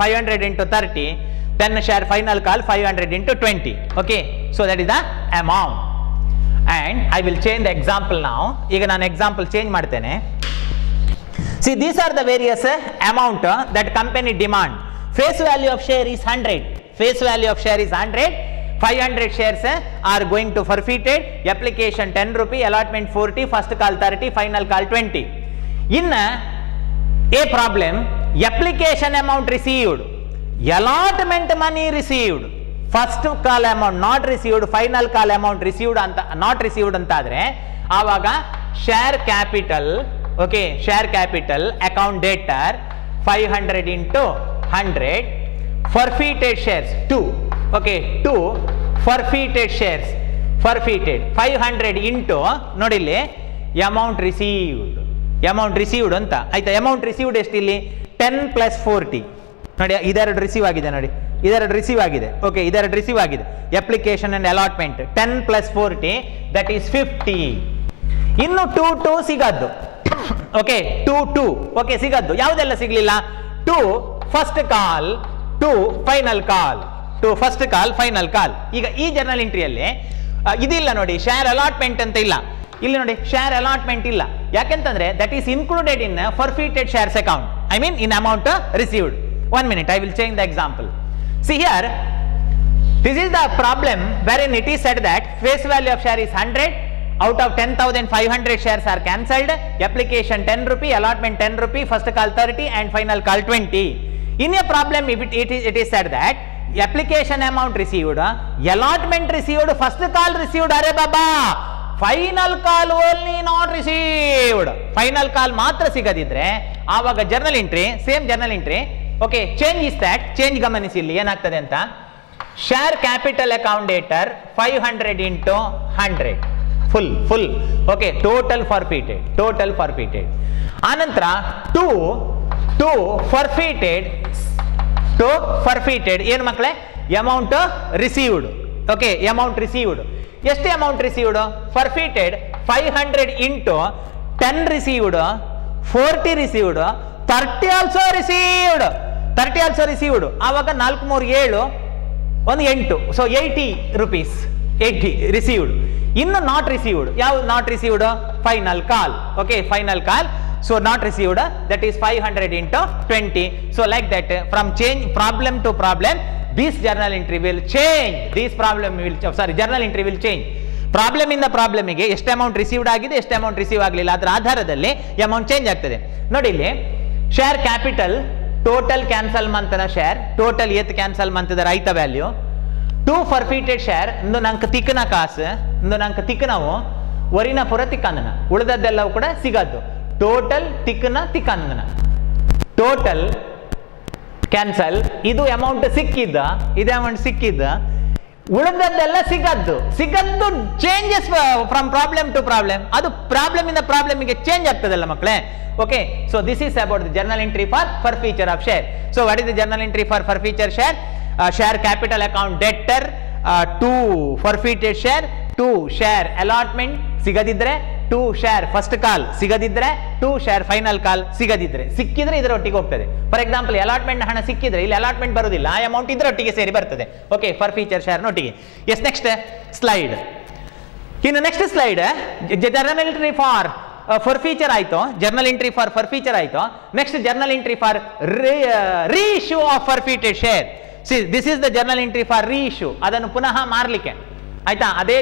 500 into 30. Then share final call 500 into 20. Okay, so that is the amount. And I will change the example now. ಈಗ ನಾನು example change ಮಾಡ್ತೇನೆ. See, these are the various amount that company demand. Face value of share is 100. Face value of share is 100. 500 shares are going to forfeited. Application 10 rupee, allotment 40, first call 30, final call 20. In a problem, application amount received, allotment money received, first call amount not received, final call amount received ಅಂತ not received ಅಂತಾದ್ರೆ ಆವಾಗ share capital, okay, share capital account debtor 500 into 100, forfeited shares 2, okay, 2 forfeited shares, forfeited 500 into ನೋಡಿಲ್ಲಿ amount received ಅಂತ ಆಯ್ತಾ. amount received ಎಷ್ಟು ಇಲ್ಲಿ 10 plus 40 ನೋಡಿ, ಇದೆರಡು ರಿಸೀವ್ ಆಗಿದೆ ನೋಡಿ, ಇದೆರಡು ರಿಸೀವ್ ಆಗಿದೆ. ಓಕೆ, ಇದೆರಡು ರಿಸೀವ್ ಆಗಿದೆ. Application and allotment 10 plus 40, that is 50. ಇನ್ನು 2 ಸಿಗದ್ದು. Okay, 2 okay ಸಿಗದ್ದು. ಯಾವುದೆಲ್ಲ ಸಿಗ್ಲಿಲ್ಲ? 2 first call, 2 final call, 2 first call final call. ಈಗ ಈ ಜರ್ನಲ್ ಎಂಟ್ರಿಯಲ್ಲಿ ಇದಿಲ್ಲ ನೋಡಿ, ಶೇರ್ ಅಲಾಟ್ಮೆಂಟ್ ಅಂತ ಇಲ್ಲ. ಇಲ್ಲಿ ನೋಡಿ, ಶೇರ್ ಅಲಾಟ್ಮೆಂಟ್ ಇಲ್ಲ. ಯಾಕೆಂತಂದ್ರೆ that is included in forfeited shares account, I mean in amount received. 1 minute, I will change the example. See here, this is the problem wherein it is said that face value of share is 100, out of 10,500 shares are cancelled, application 10 rupee, allotment 10 rupee, first call 30 and final call 20. In a problem, if it is said that application amount received, allotment received, first call received, are baba, final call only not received, final call ಮಾತ್ರ ಸಿಗದಿದ್ರೆ ಆವಾಗ journal entry, same journal entry. Okay, change is that, change ಗಮನಿಸಿ ಇಲ್ಲಿ ಏನಾಗ್ತದೆ ಅಂತ. Share capital account debtor 500 into 100, full. Okay, total forfeited. ಆನಂತರ 2 ಫಾರ್ಫೀಟೆಡ್ ಏನು ಮಕ್ಕಳೇ? Amount received. Okay, amount received. ಎಷ್ಟು amount received? Forfeited 500 into 10 received, 40 received, 30 also received. ಆವಾಗ 4 3 7 1 8, ಸೊ 80 rupees, 80 ರಿಸೀವ್ಡ್. ಇನ್ನು ನಾಟ್ ರಿಸೀವ್ಡ್. ಯಾವ not received? Final call. Okay, final call. So not received, that is 500 into 20. So like that, from change problem to problem, this journal entry will change. Journal entry will change. Problem ಇಂದ ಪ್ರಾಬ್ಲಮಿಗೆ ಎಷ್ಟು ಅಮೌಂಟ್ ರಿಸೀವ್ಡ್ ಆಗಿದೆ, ಎಷ್ಟು ಅಮೌಂಟ್ ರಿಸೀವ್ ಆಗಲಿಲ್ಲ, ಅದರ ಆಧಾರದಲ್ಲಿ ಅಮೌಂಟ್ ಚೇಂಜ್ ಆಗ್ತದೆ. ನೋಡಿ ಇಲ್ಲಿ, ಶೇರ್ ಕ್ಯಾಪಿಟಲ್ ಟೋಟಲ್ ಕ್ಯಾನ್ಸಲ್ ಮಂತನ ಶೇರ್ ಟೋಟಲ್ ಏತ್ ಕ್ಯಾನ್ಸಲ್ ಮಂತದ ರೈತ ವ್ಯಾಲ್ಯೂ 2 ಫರ್ಫೀಟೆಡ್ ಶೇರ್ ಇಂದು ನಂಗೆ ತಿಕ್ಕನ ಕಾಸು ಇಂದು ನಂಗೆ ತಿಕ್ಕನವು ವರಿನ ಪುರ ತಿಕ್ಕಂದನ ಉಳಿದದ್ದೆಲ್ಲವೂ ಕೂಡ ಸಿಗದ್ದು ಟೋಟಲ್ ತಿಕ್ಕನ ಟೋಟಲ್ ಕ್ಯಾನ್ಸಲ್ ಇದು ಅಮೌಂಟ್ ಸಿಕ್ಕಿದ್ದ ಇದು ಅಮೌಂಟ್ ಸಿಕ್ಕಿದ್ದ ಉಳಿದದ್ದೆಲ್ಲ ಸಿಗದ್ದು changes from problem to problem ಅದು ಪ್ರಾಬ್ಲಮ್ ಇಂದ ಪ್ರಾಬ್ಲಮ್ಗೆ ಚೇಂಜ್ ಆಗ್ತದಲ್ಲ ಮಕ್ಕಳೇ okay so this is about the journal entry forfeiture of share so what is the journal entry forfeiture share share capital account debtor 2 forfeited share 2 share allotment ಸಿಗದಿದ್ರೆ 2 ಶೇರ್ ಫಸ್ಟ್ ಕಾಲ್ ಸಿಗದಿದ್ರೆ 2 ಶೇರ್ ಫೈನಲ್ ಕಾಲ್ ಸಿಗದಿದ್ರೆ ಸಿಕ್ಕಿದ್ರೆ ಇದರೊಟ್ಟಿಗೆ ಹೋಗ್ತದೆ ಫಾರ್ ಎಕ್ಸಾಂಪಲ್ ಅಲಾಟ್ಮೆಂಟ್ ಹಣ ಸಿಕ್ಕಿದ್ರೆ ಇಲ್ಲಿ ಅಲಾಟ್ಮೆಂಟ್ ಬರುವುದಿಲ್ಲ ಆ ಅಮೌಂಟ್ ಇದರೊಟ್ಟಿಗೆ ಸೇರಿ ಬರ್ತದೆ ಓಕೆ ಫಾರ್ ಫೀಚರ್ ಶೇರ್ ನೊಟ್ಟಿಗೆ ಎಸ್ ನೆಕ್ಸ್ಟ್ ಸ್ಲೈಡ್ ಇನ್ನು next slide journal entry for forfeiture ಆಯ್ತು ಜರ್ನಲ್ ಎಂಟ್ರಿ ಫಾರ್ ಫರ್ಫೀಚರ್ ಆಯ್ತು next journal entry for reissue of forfeited share see this is the journal entry for reissue ಅದನ್ನು ಪುನಃ ಮಾರಲಿಕ್ಕೆ ಆಯ್ತಾ ಅದೇ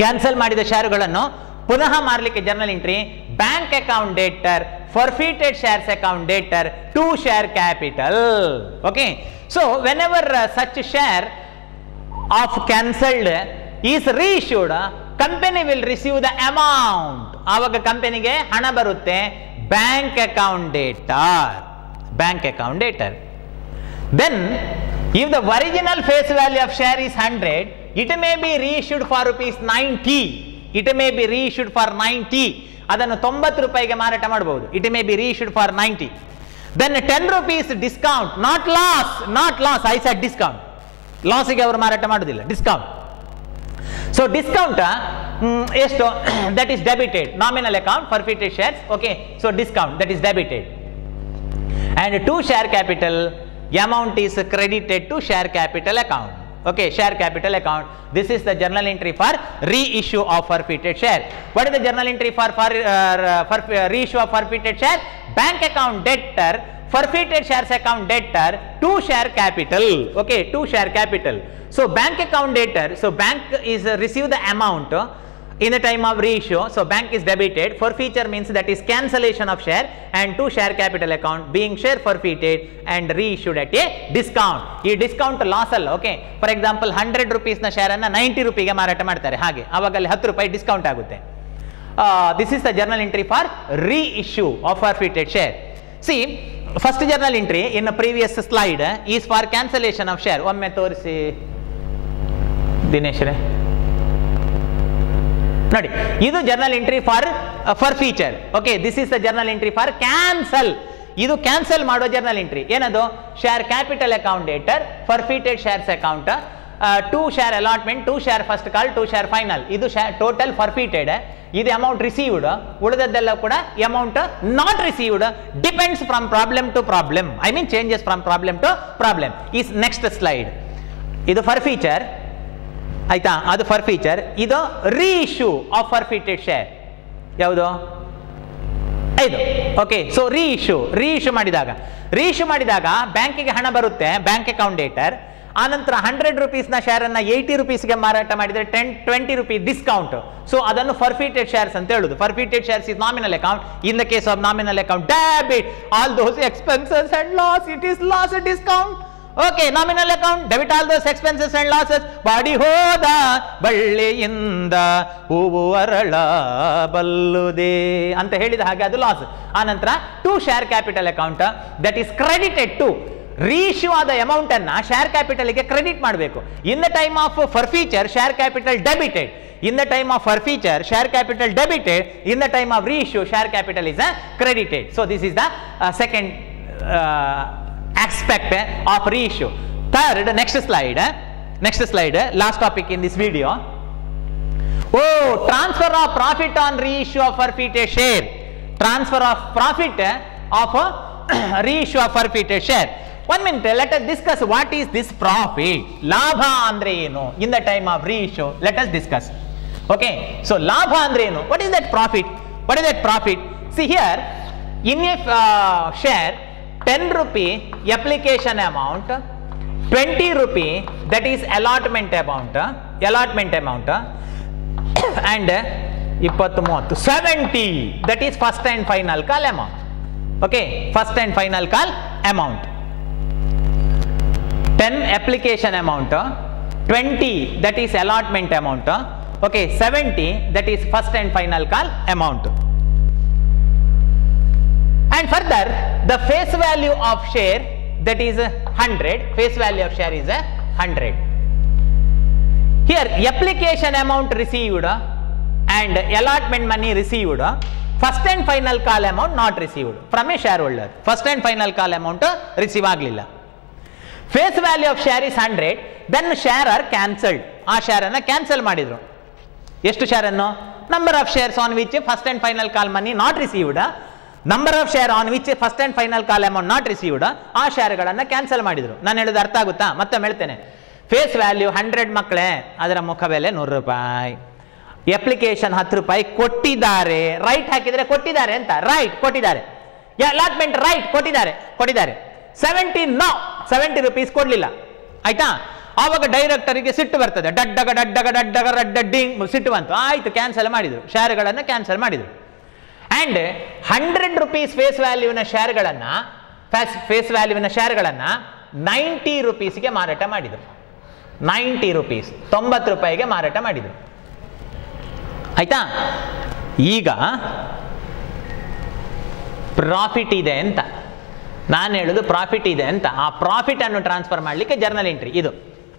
ಕ್ಯಾನ್ಸಲ್ ಮಾಡಿದ ಶೇರುಗಳನ್ನು ಪುನಃ ಮಾರಲಿಕ್ಕೆ journal entry bank account debtor forfeited shares account debtor to share capital okay so whenever such share of cancelled is reissued company will receive the amount ಆವಾಗ ಕಂಪನಿಗೆ ಹಣ ಬರುತ್ತೆ bank account debtor then if the original face value of share is 100 it may be reissued for rupees 90 ಅದನ್ನು 90 ರೂಪಾಯಿಗೆ ಮಾರಾಟ ಮಾಡಬಹುದು it may be reissued for 90 then 10 rupees discount not loss I said discount loss ಗೆ ಅವರು ಮಾರಾಟ ಮಾಡುವುದಿಲ್ಲ discount so discount ಎಷ್ಟು that is debited nominal account forfeited shares okay so discount that is debited and to share capital amount is credited to share capital account okay share capital account this is the journal entry for reissue of forfeited share what is the journal entry for reissue of forfeited share bank account debtor forfeited shares account debtor to share capital okay to share capital so bank account debtor so bank is receive the amount in the time of reissue so bank is debited forfeiture means that is cancellation of share and to share capital account being share forfeited and reissued at a discount ee discount loss alla okay for example 100 rupees na share anna 90 rupees ge marata ಮಾಡ್ತಾರೆ ಹಾಗೆ ಆವಾಗ ಅಲ್ಲಿ 10 ರೂಪಾಯಿ ಡಿಸ್ಕೌಂಟ್ ಆಗುತ್ತೆ this is the journal entry for reissue of forfeited share see first journal entry in the previous slide is for cancellation of share ಒಮ್ಮೆ ತೋರಿಸಿ ದಿನೇಶ್ ರೇ ನೋಡಿ ಇದು journal entry forfeiture okay this is the journal entry for cancel ಇದು ಕ್ಯಾನ್ಸಲ್ ಮಾಡೋ ಜರ್ನಲ್ ಎಂಟ್ರಿ ಏನದು share capital account debtor forfeited shares account 2 share allotment 2 share first call 2 share final ಇದು ಟೋಟಲ್ ಫರ್ಫೀಟೆಡ್ ಇದು ಅಮೌಂಟ್ ರಿಸೀವ್ಡ್ ಉಳಿದದ್ದೆಲ್ಲ ಕೂಡ amount not received depends from problem to problem I mean changes from problem to problem is next slide ಇದು ಫರ್ ಫೀಚರ್ ಆಯ್ತಾ ಅದು ಫರ್ ಫೀಚರ್ ಇದು ರೀಇಶ್ಯೂ ಆಫ್ ಫರ್ಫೀಟೆಡ್ ಶೇರ್ ಯಾವುದು ಇದು ಓಕೆ ಸೊ ರೀಇಶ್ಯೂ ಮಾಡಿದಾಗ ಬ್ಯಾಂಕಿಗೆ ಹಣ ಬರುತ್ತೆ ಬ್ಯಾಂಕ್ ಅಕೌಂಟ್ ಡೇಟರ್ ಆನಂತರ 100 ರೂಪೀಸ್ನ ಶೇರನ್ನು 80 ರೂಪೀಸ್ಗೆ ಮಾರಾಟ ಮಾಡಿದರೆ 20 ರೂಪೀಸ್ ಡಿಸ್ಕೌಂಟ್ ಸೊ ಅದನ್ನು ಫರ್ಫೀಟೆಡ್ ಶೇರ್ಸ್ ಅಂತ ಹೇಳುದು forfeited shares is nominal account in the case of nominal account debit all those expenses and loss it is loss discount okay nominal account debit all those expenses and losses ಬಾಡಿ ಹೋದ ಬಳ್ಳಿಯಿಂದ ಹೂವು ಅರಳ ಬಲ್ಲುದೇ ಅಂತ ಹೇಳಿದ ಹಾಗೆ ಅದು ಲಾಸ್ ಆನಂತರ to share capital account that is credited to reissue ಆದ ಅಮೌಂಟ್ ಅನ್ನ ಶೇರ್ ಕ್ಯಾಪಿಟಲ್ಗೆ ಕ್ರೆಡಿಟ್ ಮಾಡಬೇಕು in the time of forfeiture share capital debited in the time of forfeiture share capital debited in the time of reissue share capital is credited so this is the second aspect of reissue third next slide last topic in this video transfer of profit on reissue of forfeited share transfer of profit of reissue of forfeited share 1 minute let us discuss what is this profit labha andre enu in the time of reissue let us discuss okay so labha andre enu what is that profit see here in a share 10 rupee application amount 20 rupee that is allotment amount and 70 that is first and final call amount okay first and final call amount. 10 application amount, 20 that is allotment amount, okay, 70 that is first and final call amount. And further, the face value of share, that is 100, face value of share is 100. Here application amount received and allotment money received, first and final call amount not received from a shareholder. First and final call amount receive aglilla. Face value of share is 100, then share are cancelled. ಆ share ಅನ್ನು cancel ಮಾಡಿದ್ರು. ಎಷ್ಟು share ಅನ್ನು? Number of shares on which first and final call money not received, number of share on which first and final call amount not received, ಆ shareಗಳನ್ನು cancel ಮಾಡಿದ್ರು. ನಾನು ಹೇಳೋದು ಅರ್ಥ ಆಗುತ್ತಾ? ಮತ್ತೆ ಹೇಳ್ತೇನೆ. ಫೇಸ್ ವ್ಯಾಲ್ಯೂ 100 ಮಕ್ಕಳೇ, ಅದರ ಮುಖ ಬೆಲೆ 100 ರೂಪಾಯಿ. ಅಪ್ಲಿಕೇಶನ್ 10 ರೂಪಾಯಿ ಕೊಟ್ಟಿದ್ದಾರೆ, ರೈಟ್ ಹಾಕಿದ್ರೆ ಕೊಟ್ಟಿದ್ದಾರೆ ಅಂತ, ರೈಟ್ ಕೊಟ್ಟಿದ್ದಾರೆ. ಅಲಾಟ್ಮೆಂಟ್ ರೈಟ್ ಕೊಟ್ಟಿದ್ದಾರೆ 70 ನೋ 70 ರೂಪೀಸ್ ಕೊಡ್ಲಿಲ್ಲ, ಆಯ್ತಾ? ಆವಾಗ ಡೈರೆಕ್ಟರಿಗೆ ಸಿಟ್ಟು ಬರ್ತದೆ, ಡಡ್ಡಿಂಗ್ ಸಿಟ್ಟು ಬಂತು, ಆಯ್ತು ಕ್ಯಾನ್ಸಲ್ ಮಾಡಿದ್ರು, ಶೇರ್ಗಳನ್ನು ಕ್ಯಾನ್ಸಲ್ ಮಾಡಿದ್ರು. ಅಂಡ್ 100 ರೂಪೀಸ್ ಫೇಸ್ ವ್ಯಾಲ್ಯೂವಿನ ಶೇರ್ಗಳನ್ನು 90 ರೂಪೀಸ್ಗೆ ಮಾರಾಟ ಮಾಡಿದರು. 90 ರೂಪೀಸ್ 90 ರೂಪಾಯಿಗೆ ಮಾರಾಟ ಮಾಡಿದರು, ಆಯ್ತಾ? ಈಗ ಪ್ರಾಫಿಟ್ ಇದೆ ಅಂತ ನಾನು ಹೇಳೋದು, ಪ್ರಾಫಿಟ್ ಇದೆ ಅಂತ. ಆ ಪ್ರಾಫಿಟ್ ಅನ್ನು ಟ್ರಾನ್ಸ್ಫರ್ ಮಾಡಲಿಕ್ಕೆ ಜರ್ನಲ್ ಎಂಟ್ರಿ ಇದು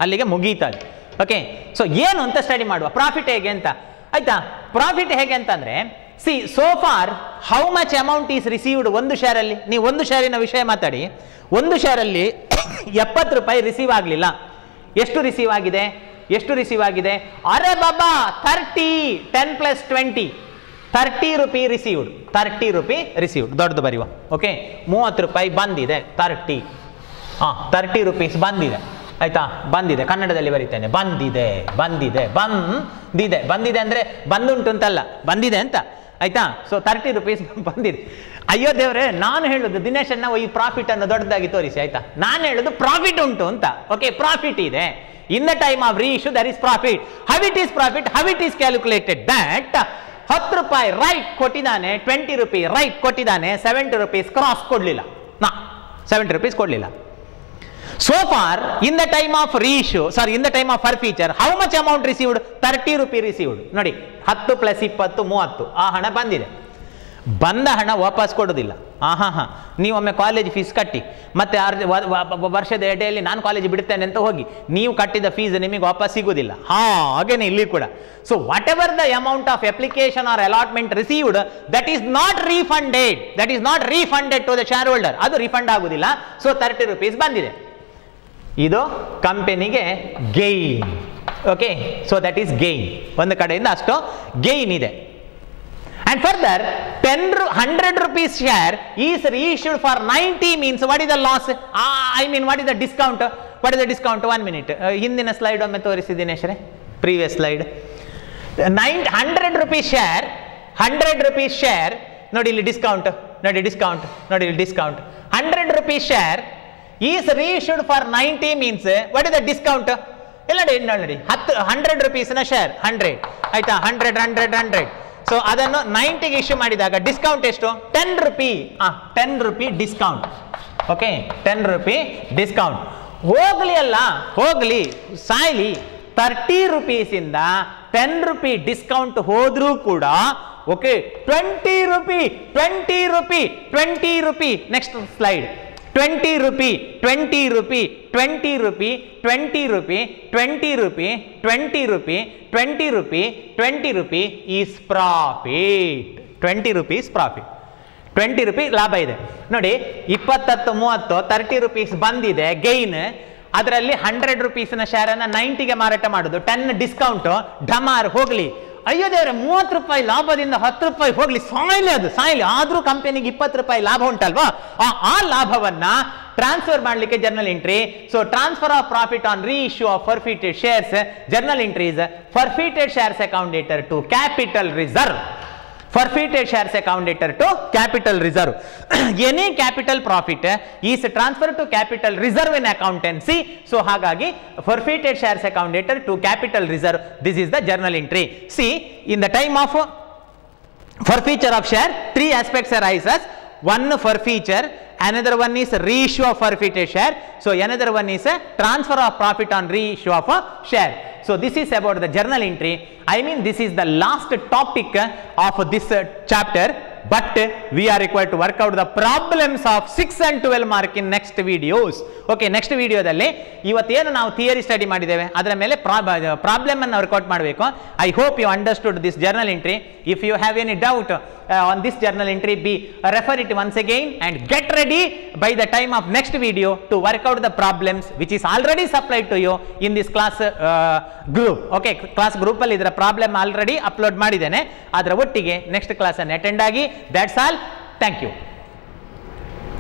ಅಲ್ಲಿಗೆ ಮುಗೀತದೆ. ಓಕೆ, ಸೊ ಏನು ಅಂತ ಸ್ಟಡಿ ಮಾಡುವ, ಪ್ರಾಫಿಟ್ ಹೇಗೆ ಅಂತ, ಆಯ್ತಾ? ಪ್ರಾಫಿಟ್ ಹೇಗೆ ಅಂತಂದ್ರೆ, see so for how much amount is received. ಒಂದು ಶೇರಲ್ಲಿ, ನೀವು ಒಂದು ಶೇರಿನ ವಿಷಯ ಮಾತಾಡಿ, ಒಂದು ಶೇರಲ್ಲಿ 70 ರೂಪಾಯಿ ರಿಸೀವ್ ಆಗಲಿಲ್ಲ. ಎಷ್ಟು ರಿಸೀವ್ ಆಗಿದೆ? ಅರೆ ಬಾಬಾ 30, 10 + 20 30 ರೂಪಿ ರಿಸೀವ್ಡ್. 30 ರೂಪಿ ರಿಸೀವ್ಡ್, ದೊಡ್ಡದು ಬರೆಯುವ. ಓಕೆ, 30 ರೂಪಾಯಿ ಬಂದಿದೆ, 30 ರೂಪೀಸ್ ಬಂದಿದೆ, ಆಯ್ತಾ? ಬಂದಿದೆ, ಕನ್ನಡದಲ್ಲಿ ಬರೀತೇನೆ, ಬಂದಿದೆ ಅಂದ್ರೆ ಬಂದುಂಟು ಅಂತಲ್ಲ, ಬಂದಿದೆ ಅಂತ, ಆಯ್ತಾ? ಸೊ 30 ರೂಪೀಸ್ ಬಂದಿದೆ. ಅಯ್ಯೋ ದೇವ್ರೆ, ನಾನು ಹೇಳುದು ದಿನೇಶ್ ಅನ್ನ ಈ ಪ್ರಾಫಿಟ್ ಅನ್ನು ದೊಡ್ಡದಾಗಿ ತೋರಿಸಿ, ಆಯ್ತಾ? ನಾನು ಹೇಳುದು ಪ್ರಾಫಿಟ್ ಉಂಟು ಅಂತ. ಓಕೆ, ಪ್ರಾಫಿಟ್ ಇದೆ. In the time of reissue there is profit. How it is profit? How it is calculated? That 10 ರೂಪಾಯಿ ರೈಟ್ ಕೊಟ್ಟಿದ್ದಾನೆ, 20 ರೂಪಿ ರೈಟ್ ಕೊಟ್ಟಿದ್ದಾನೆ, 70 ರೂಪೀಸ್ ಕ್ರಾಸ್ ಕೊಡ್ಲಿಲ್ಲ, 70 ರೂಪೀಸ್ ಕೊಡ್ಲಿಲ್ಲ. So far, in the time of reissue, in the time of forfeiture, how much amount received? 30 rupee received. ನೋಡಿ, 10 + 20 30, ಆ ಹಣ ಬಂದಿದೆ. ಬಂದ ಹಣ ವಾಪಸ್ ಕೊಡೋದಿಲ್ಲ. ನೀವೊಮ್ಮೆ ಕಾಲೇಜ್ ಫೀಸ್ ಕಟ್ಟಿ, ಮತ್ತೆ ವರ್ಷದ ಎಡೆಯಲ್ಲಿ ನಾನು ಕಾಲೇಜ್ ಬಿಡ್ತೇನೆ ಅಂತ ಹೋಗಿ ನೀವು ಕಟ್ಟಿದ ಫೀಸ್ ನಿಮಗೆ ವಾಪಸ್ ಸಿಗುವುದಿಲ್ಲ. ಹಾಗೇನೆ ಇಲ್ಲಿ ಕೂಡ. So whatever the amount of application or allotment received, that is not refunded to the share holder. ಅದು ರಿಫಂಡ್ ಆಗುದಿಲ್ಲ. ಸೊ 30 ರೂಪೀಸ್ ಬಂದಿದೆ, ಇದು ಕಂಪನಿಗೆ gain. Okay, so that is gain. ಒಂದು ಕಡೆಯಿಂದ ಅಷ್ಟು ಗೈನ್ ಇದೆ. And further, 100 rupees share is reissued for 90 means what is the loss? What is the discount? What is the discount? 1 minute. ಹಿಂದಿನ ಸ್ಲೈಡ್ ಒಮ್ಮೆ ತೋರಿಸಿ ದಿನೇಶ್ರೆ, ಪ್ರೀವಿಯಸ್ ಸ್ಲೈಡ್. 100 rupees share, ನೋಡಿ ಇಲ್ಲಿ ಡಿಸ್ಕೌಂಟ್, ನೋಡಿ ಇಲ್ಲಿ discount. 100 rupees share is reissued for 90 means what is the discount? ಇಲ್ಲ ನೋಡಿ 100 rupees ನ ಶೇರ್ 100, ಆಯ್ತಾ? 100. ಸೊ ಅದನ್ನು 90ಗೆ ಇಶ್ಯೂ ಮಾಡಿದಾಗ ಡಿಸ್ಕೌಂಟ್ ಎಷ್ಟು? 10 rupee. 10 rupee discount. Okay, 10 rupee discount. ಹೋಗ್ಲಿ ಸಾಯ್ಲಿ, 30 ರೂಪೀಸಿಂದ 10 ರೂಪಿ ಡಿಸ್ಕೌಂಟ್ ಹೋದ್ರೂ ಕೂಡ okay, 20 rupee. Next slide. 20 rupee is profit. 20 rupees profit, 20 rupee ಲಾಭ ಇದೆ. ನೋಡಿ, 20 30 30 ರೂಪೀಸ್ ಬಂದಿದೆ ಗೈನ್. ಅದರಲ್ಲಿ 100 ರೂಪೀಸ್ನ ಶೇರನ್ನು 90ಗೆ ಮಾರಾಟ ಮಾಡೋದು, 10 ಡಿಸ್ಕೌಂಟ್, ಢಮಾರ್ ಹೋಗ್ಲಿ. ಅಯ್ಯೋ ದೇವ್ರೆ, 30 ರೂಪಾಯಿ ಲಾಭದಿಂದ 10 ರೂಪಾಯಿ ಹೋಗ್ಲಿ, ಸಾಯ್ಲಿ. ಆದ್ರೂ ಕಂಪನಿಗೆ 20 ರೂಪಾಯಿ ಲಾಭ ಉಂಟಲ್ವಾ? ಆ ಲಾಭವನ್ನ ಟ್ರಾನ್ಸ್ಫರ್ ಮಾಡಲಿಕ್ಕೆ journal entry. So transfer of profit on reissue of forfeited shares, journal entries. Forfeited shares account debtor to capital reserve. Forfeited shares account debtor to capital reserve. Any capital profit is transferred to capital reserve in accountancy. So hagagi forfeited shares account debtor to capital reserve. This is the journal entry. See, in the time of forfeiture of share, 3 aspects arises. One, forfeiture, another one is reissue of forfeited share. So another one is a transfer of profit on reissue of a share. So this is about the journal entry. I mean, this is the last topic of this chapter, but we are required to work out the problems of 6 and 12 mark in next videos. Okay, next video dalli ivattenu ನಾವು ಥಿಯರಿ ಸ್ಟಡಿ ಮಾಡಿದ್ದೇವೆ, ಅದರ ಮೇಲೆ ಪ್ರಾಬ್ಲಮ್ ಅನ್ನು ವರ್ಕೌಟ್ ಮಾಡಬೇಕು. I hope you understood this journal entry. If you have any doubt on this journal entry, refer it once again and get ready by the time of next video to work out the problems which is already supplied to you in this class group. Okay, class group ಅಲ್ಲಿ ಇದರ ಪ್ರಾಬ್ಲಮ್ ಆಲ್ರೆಡಿ ಅಪ್ಲೋಡ್ ಮಾಡಿದ್ದೇನೆ, ಅದರ ಒಟ್ಟಿಗೆ ನೆಕ್ಸ್ಟ್ ಕ್ಲಾಸ್ ಅನ್ನು ಅಟೆಂಡ್ ಆಗಿ. That's all. Thank you.